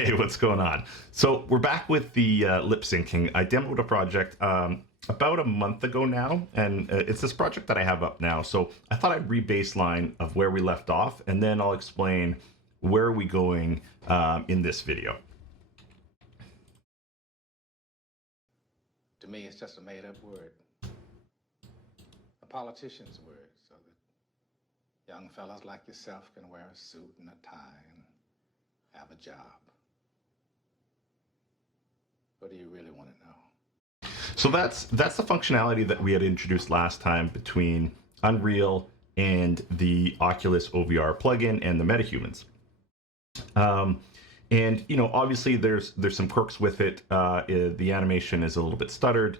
Hey, what's going on? So we're back with the lip syncing. I demoed a project about a month ago now, and it's this project that I have up now. So I thought I'd re-baseline of where we left off, and then I'll explain where are we going in this video. To me, it's just a made-up word, a politician's word, so that young fellas like yourself can wear a suit and a tie and have a job. What do you really want to know? So that's the functionality that we had introduced last time between Unreal and the Oculus OVR plugin and the Metahumans. And you know, obviously there's some quirks with it. The animation is a little bit stuttered,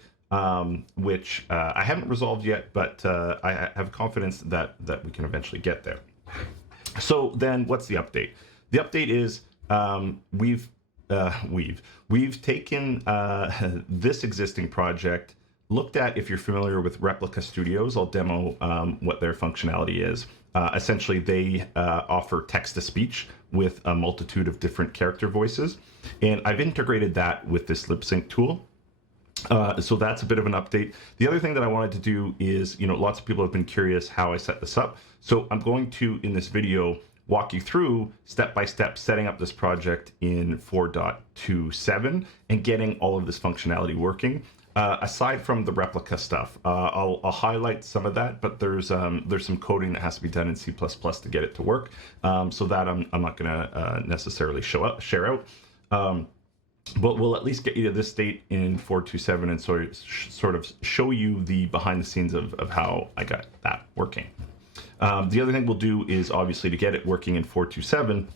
which I haven't resolved yet, but I have confidence that we can eventually get there. So then, what's the update? The update is we've taken this existing project, looked at, if you're familiar with Replica Studios, I'll demo what their functionality is. Essentially, they offer text-to-speech with a multitude of different character voices, and I've integrated that with this lip sync tool. So that's a bit of an update. The other thing that I wanted to do is, you know, lots of people have been curious how I set this up. So I'm going to, in this video, walk you through step-by-step setting up this project in 4.27 and getting all of this functionality working. Aside from the Replica stuff, I'll highlight some of that, but there's some coding that has to be done in C++ to get it to work. So that I'm not going to necessarily share out. But we'll at least get you to this state in 4.27 and sort of show you the behind the scenes of how I got that working. The other thing we'll do is, obviously, to get it working in 4.27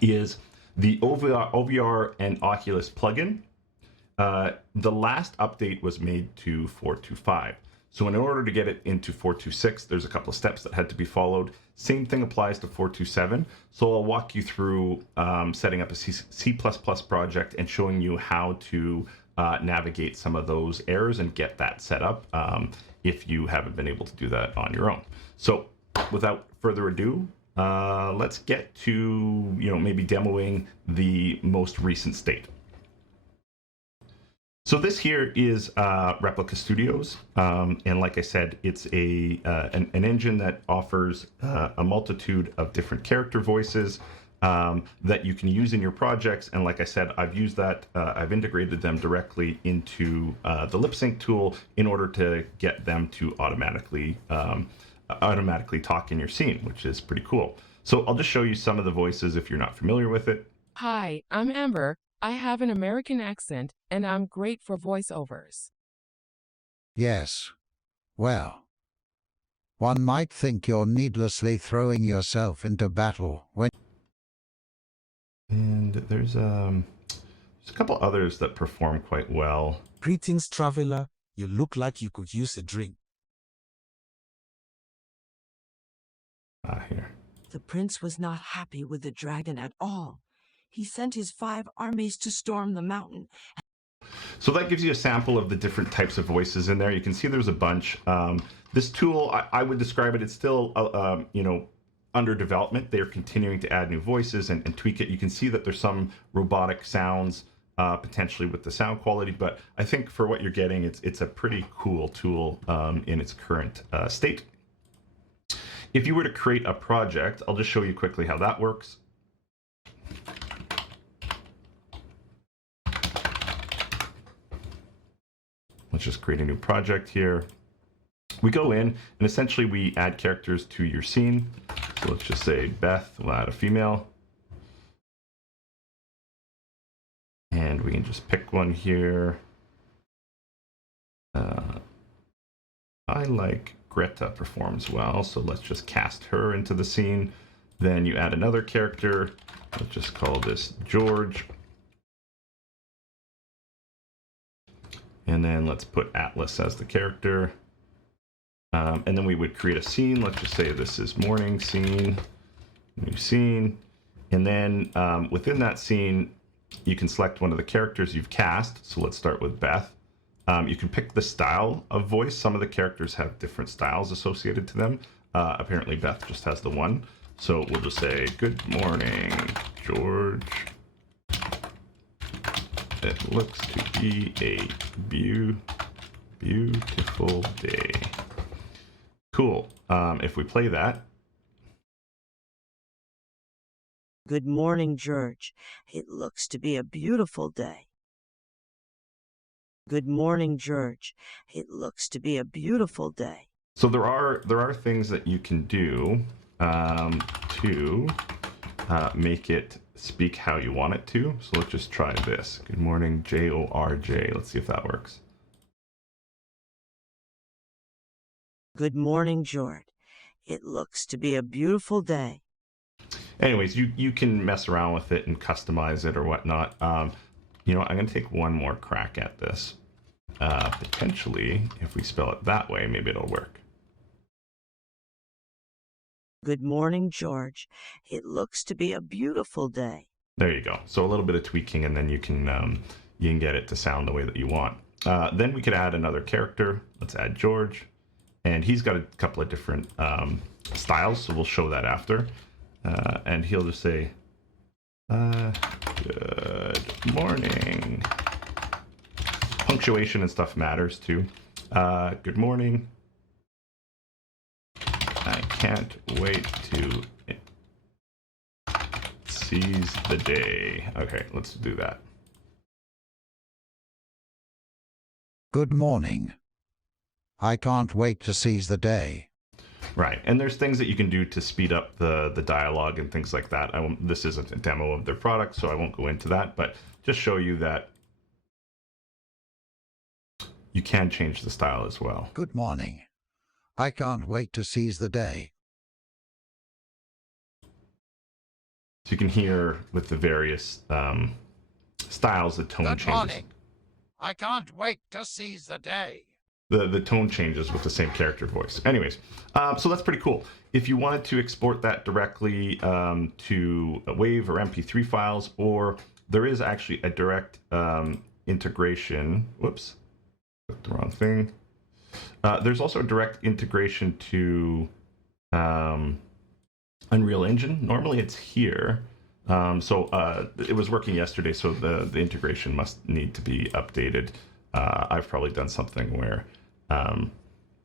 is the OVR and Oculus plugin. The last update was made to 4.25. So in order to get it into 4.26, there's a couple of steps that had to be followed. Same thing applies to 4.27. So I'll walk you through setting up a C++ project and showing you how to navigate some of those errors and get that set up if you haven't been able to do that on your own. So without further ado, let's get to, you know, maybe demoing the most recent state. So this here is Replica Studios, and like I said, it's an engine that offers a multitude of different character voices that you can use in your projects. And like I said, I've used that, I've integrated them directly into the lip sync tool in order to get them to automatically talk in your scene, which is pretty cool. So I'll just show you some of the voices if you're not familiar with it. Hi, I'm Amber. I have an American accent, and I'm great for voiceovers. Yes. Well, one might think you're needlessly throwing yourself into battle when... And there's a couple others that perform quite well. Greetings, traveler. You look like you could use a drink. Here. The prince was not happy with the dragon at all. He sent his 5 armies to storm the mountain. So that gives you a sample of the different types of voices in there. You can see there's a bunch. This tool, I would describe it, it's still, you know, under development. They're continuing to add new voices and tweak it. You can see that there's some robotic sounds potentially with the sound quality, but I think for what you're getting, it's a pretty cool tool in its current state. If you were to create a project, I'll just show you quickly how that works. Let's just create a new project here. We go in and essentially we add characters to your scene. So let's just say Beth, we'll add a female. And we can just pick one here. I like Greta performs well, so let's just cast her into the scene. Then you add another character. Let's just call this George. And then let's put Atlas as the character. And then we would create a scene. Let's just say this is morning scene, new scene. And then within that scene, you can select one of the characters you've cast. So let's start with Beth. You can pick the style of voice. Some of the characters have different styles associated to them. Apparently Beth just has the one. So we'll just say, good morning, George. It looks to be a beautiful day. Cool. If we play that. Good morning, George. It looks to be a beautiful day. Good morning, George. It looks to be a beautiful day. So there are things that you can do to make it speak how you want it to. So let's just try this. Good morning, George. Let's see if that works. Good morning, George. It looks to be a beautiful day. Anyways, you can mess around with it and customize it or whatnot. You know, I'm going to take one more crack at this. Potentially, if we spell it that way, maybe it'll work. Good morning, George. It looks to be a beautiful day. There you go. So a little bit of tweaking, and then you can get it to sound the way that you want. Then we could add another character. Let's add George, and he's got a couple of different styles, so we'll show that after. And he'll just say, "Good morning." Punctuation and stuff matters too. Good morning. I can't wait to seize the day. Okay, let's do that. Good morning. I can't wait to seize the day. Right, and there's things that you can do to speed up the dialogue and things like that. This isn't a demo of their product, so I won't go into that, but just show you that you can change the style as well. Good morning. I can't wait to seize the day. So you can hear with the various styles, the tone changes. Good morning. I can't wait to seize the day. The tone changes with the same character voice. Anyways, so that's pretty cool. If you wanted to export that directly to a WAV or MP3 files, or there is actually a direct integration. Whoops, clicked the wrong thing. There's also a direct integration to Unreal Engine. Normally it's here. So it was working yesterday, so the integration must need to be updated. I've probably done something where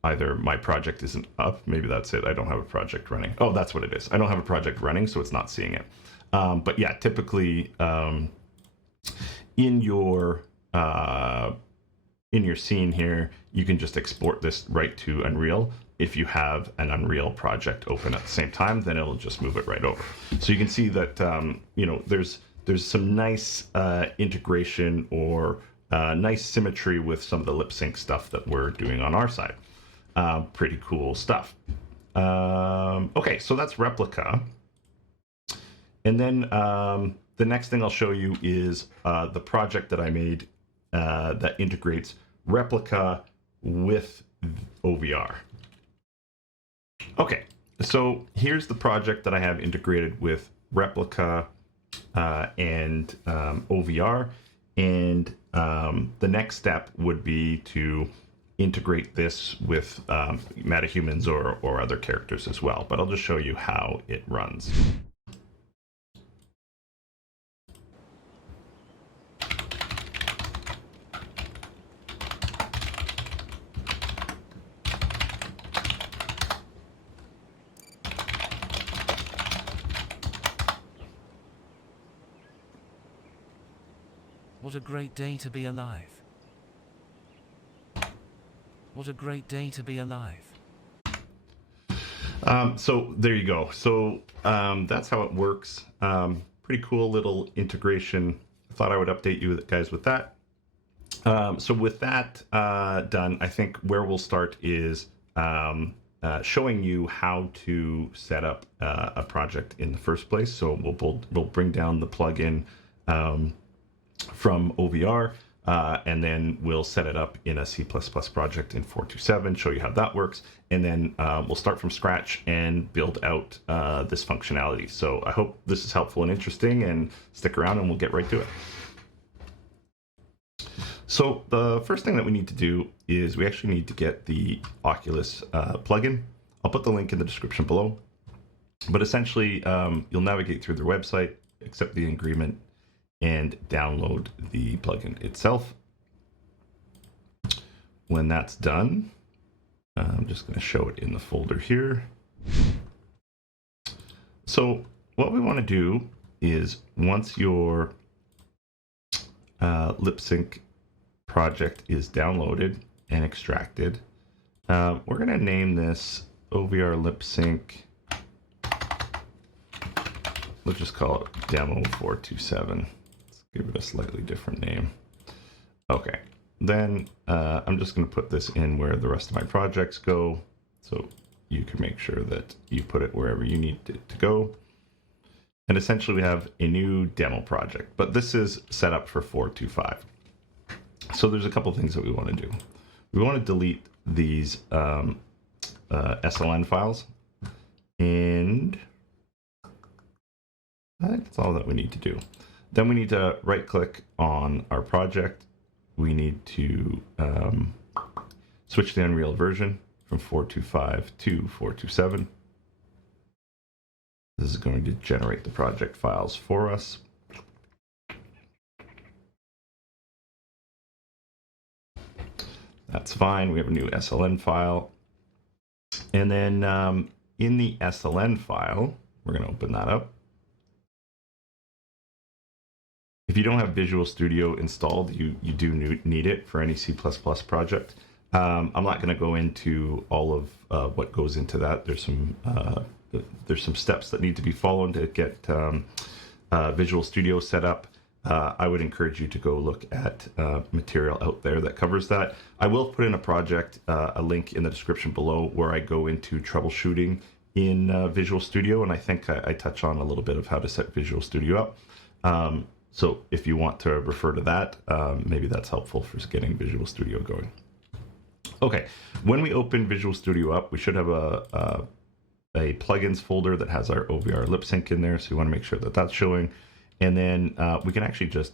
either my project isn't up, maybe that's it, I don't have a project running. Oh, that's what it is. I don't have a project running, so it's not seeing it. But yeah, typically in your scene here, you can just export this right to Unreal. If you have an Unreal project open at the same time, then it'll just move it right over. So you can see that you know, there's some nice integration or nice symmetry with some of the lip sync stuff that we're doing on our side. Pretty cool stuff. Okay, so that's Replica. And then the next thing I'll show you is the project that I made that integrates Replica with OVR. Okay, so here's the project that I have integrated with Replica and OVR. And the next step would be to integrate this with metahumans or other characters as well. But I'll just show you how it runs. What a great day to be alive. What a great day to be alive. So there you go. So that's how it works. Pretty cool little integration. I thought I would update you guys with that. So with that done, I think where we'll start is showing you how to set up a project in the first place. So we'll bring down the plugin from OVR, and then we'll set it up in a C++ project in 427, show you how that works, and then we'll start from scratch and build out this functionality. So I hope this is helpful and interesting, and stick around and we'll get right to it. So the first thing that we need to do is we actually need to get the Oculus plugin. I'll put the link in the description below, but essentially you'll navigate through their website, accept the agreement, and download the plugin itself. When that's done, I'm just going to show it in the folder here. So what we want to do is once your lip sync project is downloaded and extracted, we're going to name this OVR Lip Sync. Let's just call it Demo 427. Let's give it a slightly different name. Okay, then I'm just going to put this in where the rest of my projects go, so you can make sure that you put it wherever you need it to go. And essentially we have a new demo project, but this is set up for 425. So there's a couple things that we want to do. We want to delete these SLN files, and I think that's all that we need to do. Then we need to right click on our project. We need to switch the Unreal version from 425 to 427. This is going to generate the project files for us. That's fine. We have a new SLN file. And then in the SLN file, we're going to open that up. If you don't have Visual Studio installed, you do need it for any C++ project. I'm not going to go into all of what goes into that. There's some steps that need to be followed to get Visual Studio set up. I would encourage you to go look at material out there that covers that. I will put in a project, a link in the description below, where I go into troubleshooting in Visual Studio, and I think I touch on a little bit of how to set Visual Studio up. So if you want to refer to that, maybe that's helpful for getting Visual Studio going. Okay, when we open Visual Studio up, we should have a plugins folder that has our OVR lip sync in there, so you want to make sure that that's showing. And then we can actually just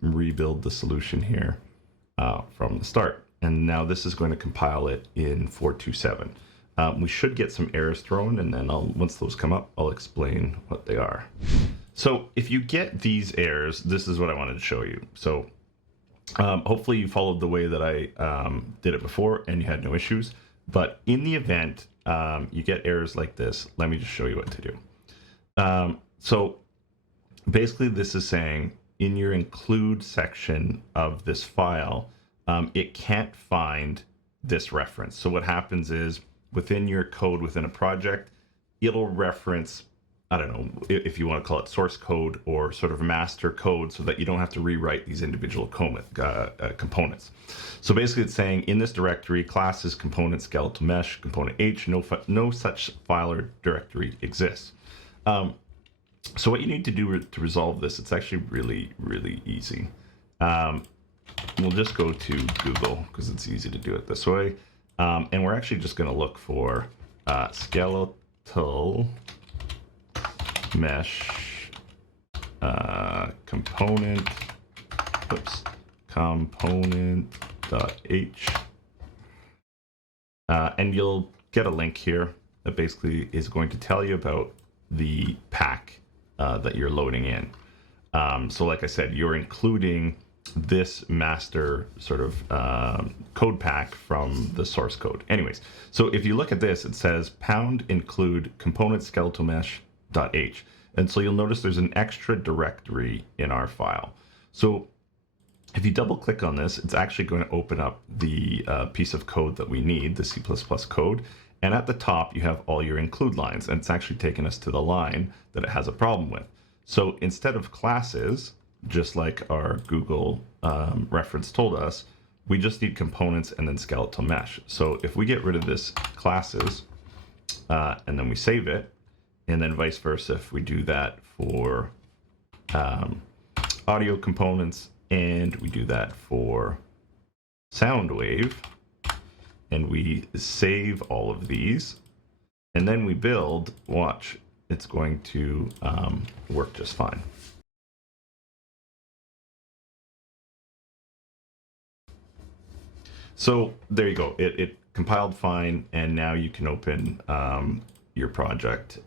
rebuild the solution here from the start. And now this is going to compile it in 427. We should get some errors thrown, and then once those come up, I'll explain what they are. So if you get these errors, this is what I wanted to show you. So hopefully you followed the way that I did it before and you had no issues. But in the event you get errors like this, let me just show you what to do. So basically this is saying in your include section of this file, it can't find this reference. So what happens is within your code within a project, it'll reference, I don't know if you want to call it source code or sort of master code, so that you don't have to rewrite these individual components. So basically it's saying in this directory, classes, component, skeletal mesh, component H, no such file or directory exists. So what you need to do to resolve this, it's actually really, really easy. We'll just go to Google because it's easy to do it this way. And we're actually just going to look for skeletal mesh component, component.h. And you'll get a link here that basically is going to tell you about the pack that you're loading in. So like I said, you're including this master sort of code pack from the source code. Anyways, so if you look at this, it says pound include component skeletal mesh.h. And so you'll notice there's an extra directory in our file. So if you double click on this, it's actually going to open up the piece of code that we need, the C++ code. And at the top, you have all your include lines, and it's actually taken us to the line that it has a problem with. So instead of classes, just like our Google reference told us, we just need components and then skeletal mesh. So if we get rid of this classes, and then we save it, and then vice versa, if we do that for audio components, and we do that for sound wave, and we save all of these, and then we build, watch, it's going to work just fine. So there you go. It compiled fine, and now you can open your project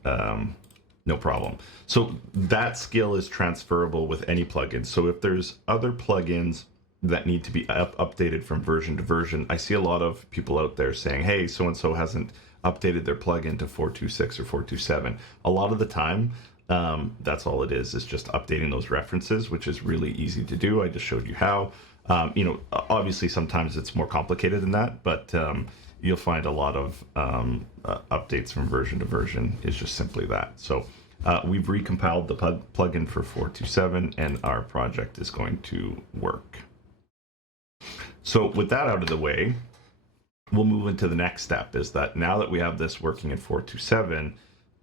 No problem. So that skill is transferable with any plugin. So if there's other plugins that need to be updated from version to version, I see a lot of people out there saying, hey, so-and-so hasn't updated their plugin to 426 or 427. A lot of the time, that's all it is just updating those references, which is really easy to do. I just showed you how. Obviously sometimes it's more complicated than that, but you'll find a lot of updates from version to version is just simply that. So we've recompiled the plugin for 427 and our project is going to work. So with that out of the way, we'll move into the next step, is that now that we have this working in 427,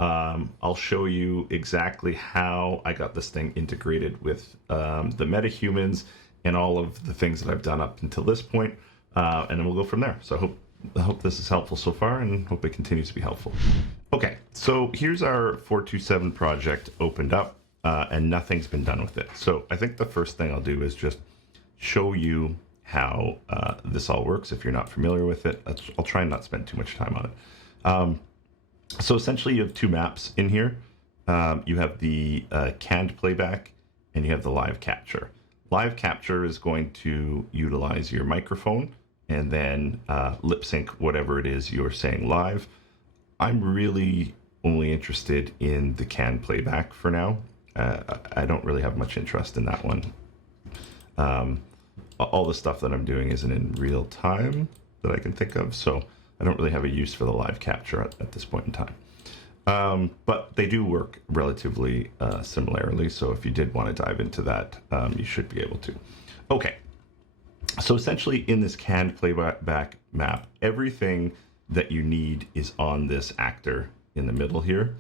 I'll show you exactly how I got this thing integrated with the metahumans and all of the things that I've done up until this point, and then we'll go from there. So I hope this is helpful so far, and hope it continues to be helpful. Okay, so here's our 427 project opened up, and nothing's been done with it. So I think the first thing I'll do is just show you how this all works if you're not familiar with it. I'll try and not spend too much time on it. So essentially you have two maps in here. You have the canned playback and you have the live capture. Live capture is going to utilize your microphone and then lip sync whatever it is you're saying live. I'm really only interested in the canned playback for now. I don't really have much interest in that one. All the stuff that I'm doing isn't in real time that I can think of, so I don't really have a use for the live capture at this point in time. But they do work relatively similarly, so if you did want to dive into that, you should be able to. Okay, so essentially in this canned playback map, everything that you need is on this actor in the middle here.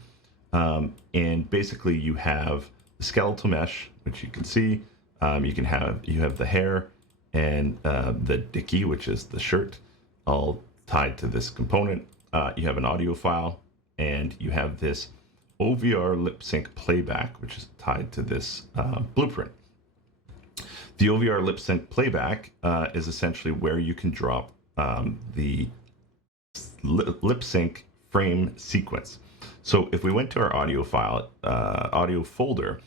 And basically you have the skeletal mesh, which you can see. You have the hair and the dicky, which is the shirt, all tied to this component. You have an audio file, and you have this OVR Lip Sync Playback, which is tied to this blueprint. The OVR Lip Sync Playback is essentially where you can drop the lip sync frame sequence. So if we went to our audio file, audio folder,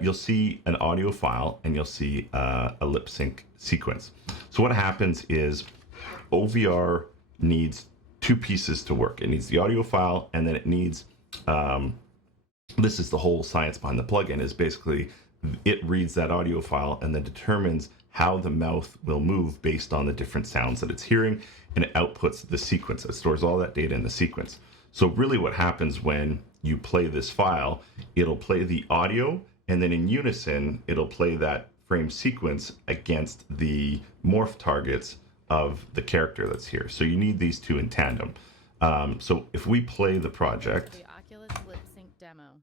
you'll see an audio file and you'll see a lip sync sequence. So what happens is OVR needs two pieces to work. It needs the audio file, and then it needs, this is the whole science behind the plugin, is basically it reads that audio file and then determines how the mouth will move based on the different sounds that it's hearing, and it outputs the sequence. It stores all that data in the sequence. So really what happens when you play this file, it'll play the audio, and then in unison, it'll play that frame sequence against the morph targets of the character that's here. So you need these two in tandem. So if we play the project. The Oculus Lip Sync demo.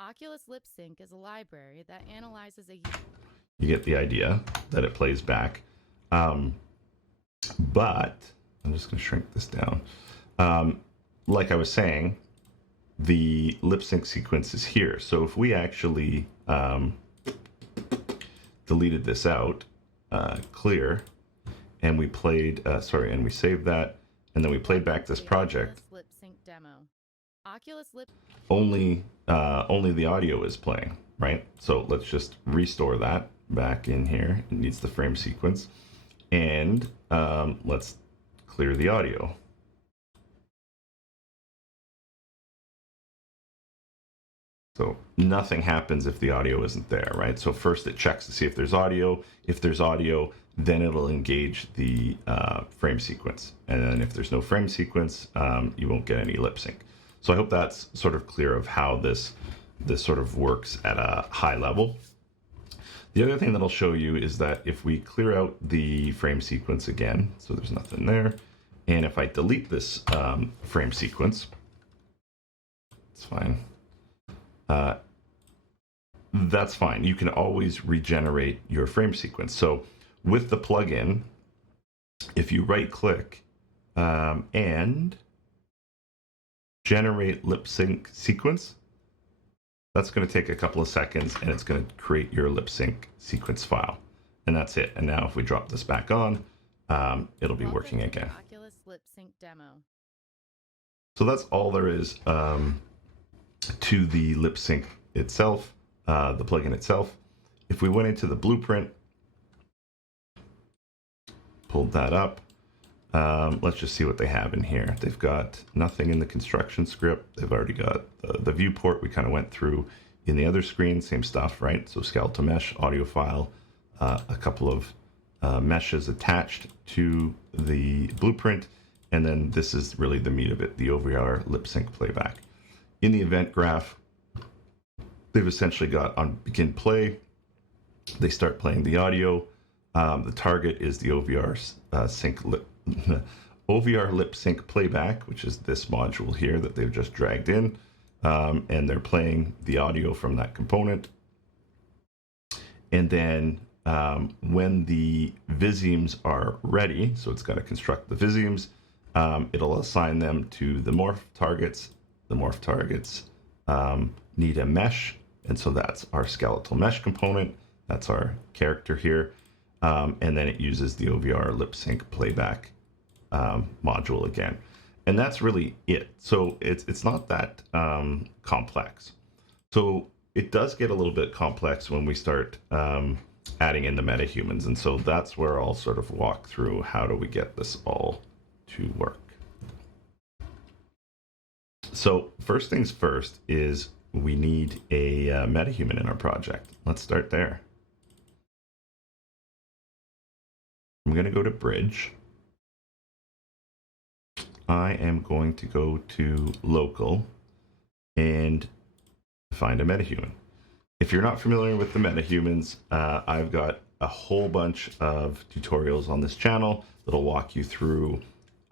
Oculus Lip Sync is a library that analyzes a... You get the idea that it plays back. But I'm just going to shrink this down. Like I was saying, the lip sync sequence is here. So if we actually deleted this out, clear, and we played, and we saved that, and then we played back this project, Lip Sync demo. Oculus Lip... only the audio is playing, right? So let's just restore that back in here. It needs the frame sequence, and let's clear the audio. So nothing happens if the audio isn't there, right? So first it checks to see if there's audio. If there's audio, then it'll engage the frame sequence. And then if there's no frame sequence, you won't get any lip sync. So I hope that's sort of clear of how this sort of works at a high level. The other thing that I'll show you is that if we clear out the frame sequence again, so there's nothing there, and if I delete this frame sequence, it's fine. That's fine. You can always regenerate your frame sequence. So with the plugin, if you right click and generate lip sync sequence, that's going to take a couple of seconds and it's going to create your lip sync sequence file. And that's it. And now if we drop this back on, it'll be working again. Oculus Lip Sync demo. So that's all there is to the lip sync itself, the plugin itself. If we went into the blueprint, pulled that up, let's just see what they have in here. They've got nothing in the construction script. They've already got the viewport we kind of went through in the other screen, same stuff, right? So skeletal mesh, audio file, a couple of meshes attached to the blueprint, and then this is really the meat of it, the OVR lip sync playback. In the event graph, they've essentially got on begin play, they start playing the audio. The target is the OVR OVR lip sync playback, which is this module here that they've just dragged in, and they're playing the audio from that component. And then when the visemes are ready, so it's got to construct the visemes, it'll assign them to the morph targets. The morph targets need a mesh, and so that's our skeletal mesh component. That's our character here. And then it uses the OVR lip sync playback module again. And that's really it. So it's not that complex. So it does get a little bit complex when we start adding in the metahumans. And so that's where I'll sort of walk through how do we get this all to work. So first things first is we need a metahuman in our project. Let's start there. I'm going to go to bridge. I am going to go to local and find a metahuman. If you're not familiar with the metahumans, I've got a whole bunch of tutorials on this channel that'll walk you through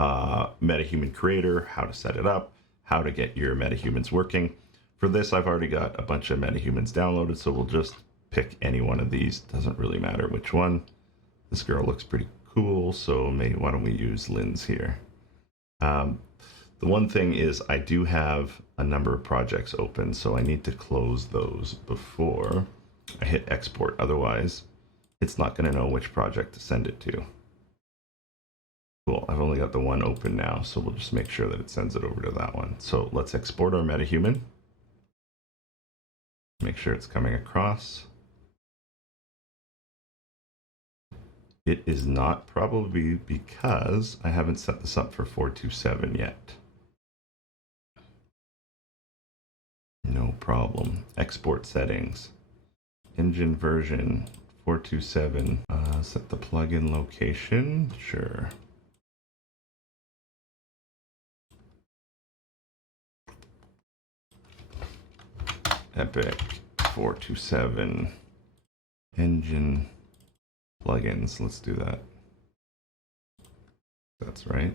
metahuman creator, how to set it up, how to get your metahumans working. For this, I've already got a bunch of metahumans downloaded, so we'll just pick any one of these. Doesn't really matter which one. This girl looks pretty cool, so maybe why don't we use Lynn's here? The one thing is I do have a number of projects open, so I need to close those before I hit export. Otherwise, it's not going to know which project to send it to. Cool, I've only got the one open now, so we'll just make sure that it sends it over to that one. So let's export our metahuman. Make sure it's coming across. It is not, probably because I haven't set this up for 427 yet. No problem. Export settings. Engine version 427. Set the plugin location. Sure. Epic 427 engine plugins. Let's do that. That's right.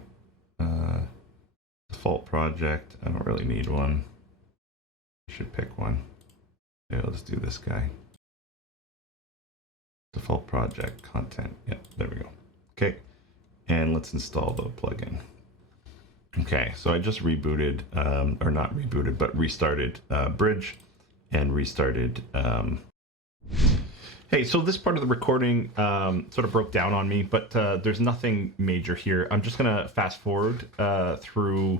Default project. I don't really need one. I should pick one. Yeah, let's do this guy. Default project content. Yeah, there we go. Okay. And let's install the plugin. Okay, so I just rebooted, or not rebooted, but restarted Bridge and restarted. Hey, so this part of the recording sort of broke down on me, but there's nothing major here. I'm just going to fast forward through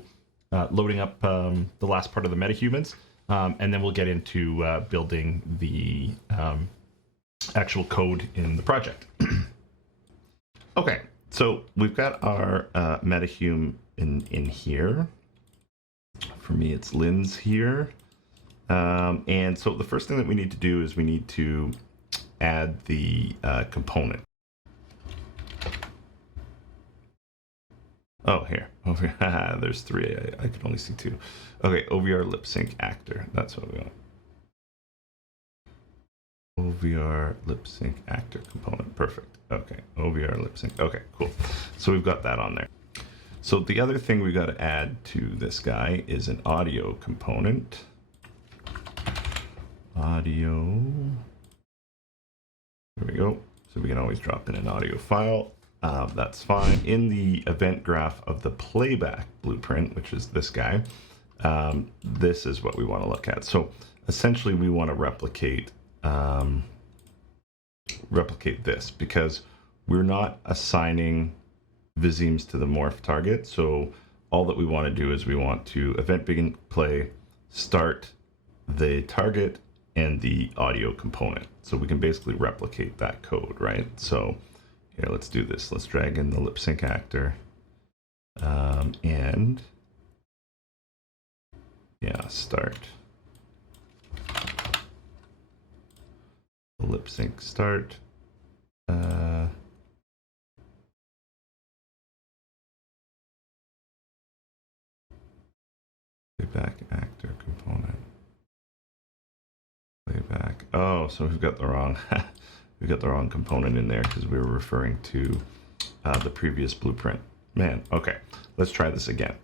loading up the last part of the metahumans, and then we'll get into building the actual code in the project. Okay, so we've got our metahuman in here. For me, it's Lynn's here. And so the first thing that we need to do is we need to add the component. Oh, here. Over here. There's three. I could only see two. Okay, OVR Lip Sync Actor. That's what we want. OVR Lip Sync Actor component. Perfect. Okay, OVR Lip Sync. Okay, cool. So we've got that on there. So the other thing we got to add to this guy is an audio component. Audio. There we go. So we can always drop in an audio file. That's fine. In the event graph of the playback blueprint, which is this guy, this is what we want to look at. So essentially we want to replicate this because we're not assigning visemes to the morph target. So all that we want to do is we want to event begin play, start the target and the audio component. So we can basically replicate that code, right? So here, let's do this. Let's drag in the lip sync actor. And yeah, start. The lip sync start. Playback actor component. Playback. Oh, so we've got the wrong component in there because we were referring to the previous blueprint. Man, okay, let's try this again.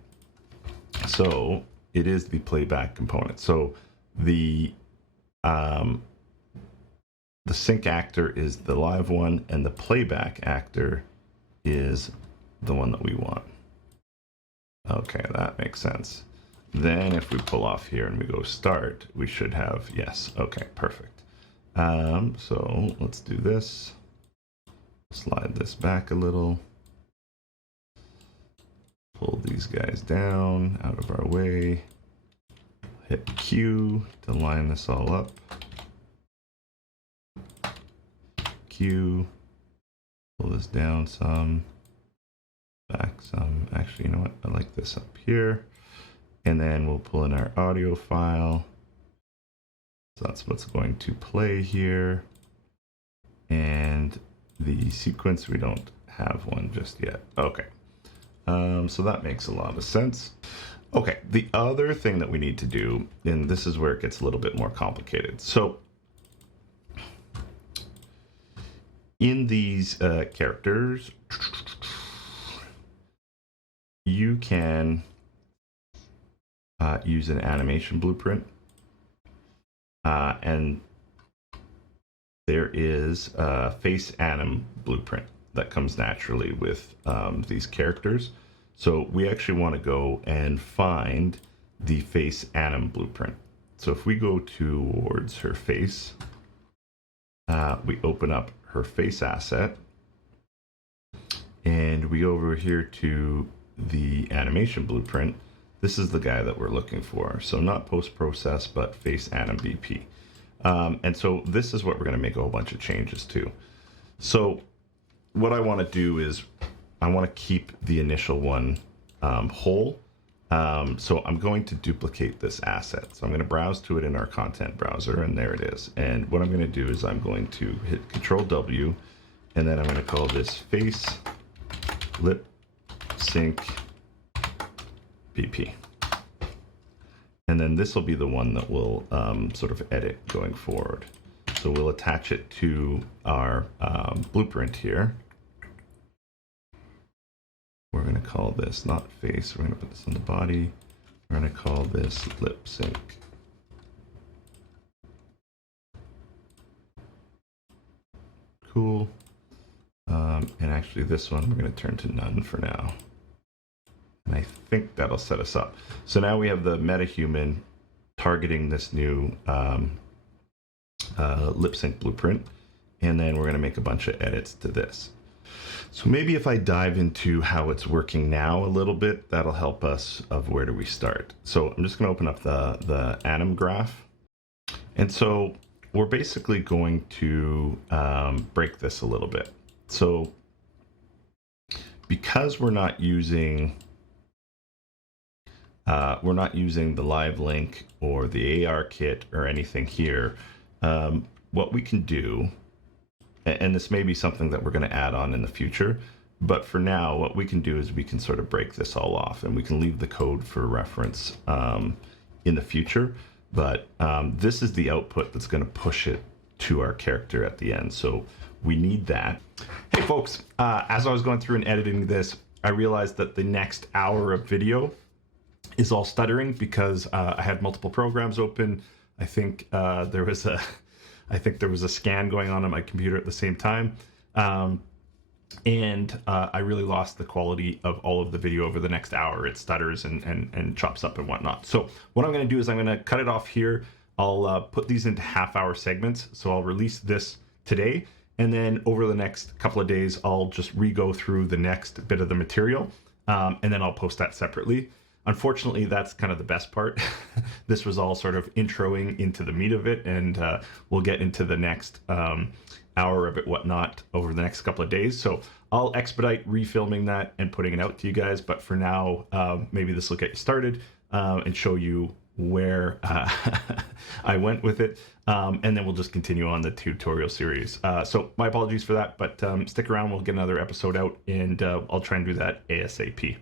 So it is the playback component. So the sync actor is the live one, and the playback actor is the one that we want. Okay, that makes sense. Then if we pull off here and we go start, we should have, yes, okay, perfect. So let's do this. Slide this back a little. Pull these guys down out of our way. Hit Q to line this all up. Q. Pull this down some. Back some. Actually, you know what? I like this up here. And then we'll pull in our audio file. So that's what's going to play here. And the sequence, we don't have one just yet. Okay. So that makes a lot of sense. Okay, the other thing that we need to do, and this is where it gets a little bit more complicated. So in these characters, you can use an animation blueprint. And there is a face anim blueprint that comes naturally with these characters. So we actually want to go and find the face anim blueprint. So if we go towards her face, we open up her face asset, and we go over here to the animation blueprint. This is the guy that we're looking for. So not post-process, but face anim BP. And so this is what we're going to make a whole bunch of changes to. So what I want to do is I want to keep the initial one whole. So I'm going to duplicate this asset. So I'm going to browse to it in our content browser, and there it is. And what I'm going to do is I'm going to hit Control W, and then I'm going to call this face lip sync BP. And then this will be the one that we'll sort of edit going forward. So we'll attach it to our blueprint here. We're going to call this not face. We're going to put this on the body. We're going to call this lip sync. Cool. And actually this one we're going to turn to none for now. And I think that'll set us up. So now we have the metahuman targeting this new lip sync blueprint. And then we're going to make a bunch of edits to this. So maybe if I dive into how it's working now a little bit, that'll help us of where do we start. So I'm just going to open up the anim graph. And so we're basically going to break this a little bit. So because we're not using the live link or the AR kit or anything here, what we can do, and this may be something that we're going to add on in the future, but for now, what we can do is we can sort of break this all off, and we can leave the code for reference in the future. But this is the output that's going to push it to our character at the end. So we need that. Hey folks, as I was going through and editing this, I realized that the next hour of video is all stuttering because I had multiple programs open. I think there was a scan going on my computer at the same time. And I really lost the quality of all of the video over the next hour. It stutters and chops up and whatnot. So what I'm going to do is I'm going to cut it off here. I'll put these into half-hour segments. So I'll release this today. And then over the next couple of days, I'll just re-go through the next bit of the material. And then I'll post that separately. unfortunately, that's kind of the best part. This was all sort of introing into the meat of it, and we'll get into the next hour of it, whatnot, over the next couple of days. So I'll expedite refilming that and putting it out to you guys. But for now, maybe this will get you started and show you where I went with it. And then we'll just continue on the tutorial series. So my apologies for that, but stick around. We'll get another episode out, and I'll try and do that ASAP.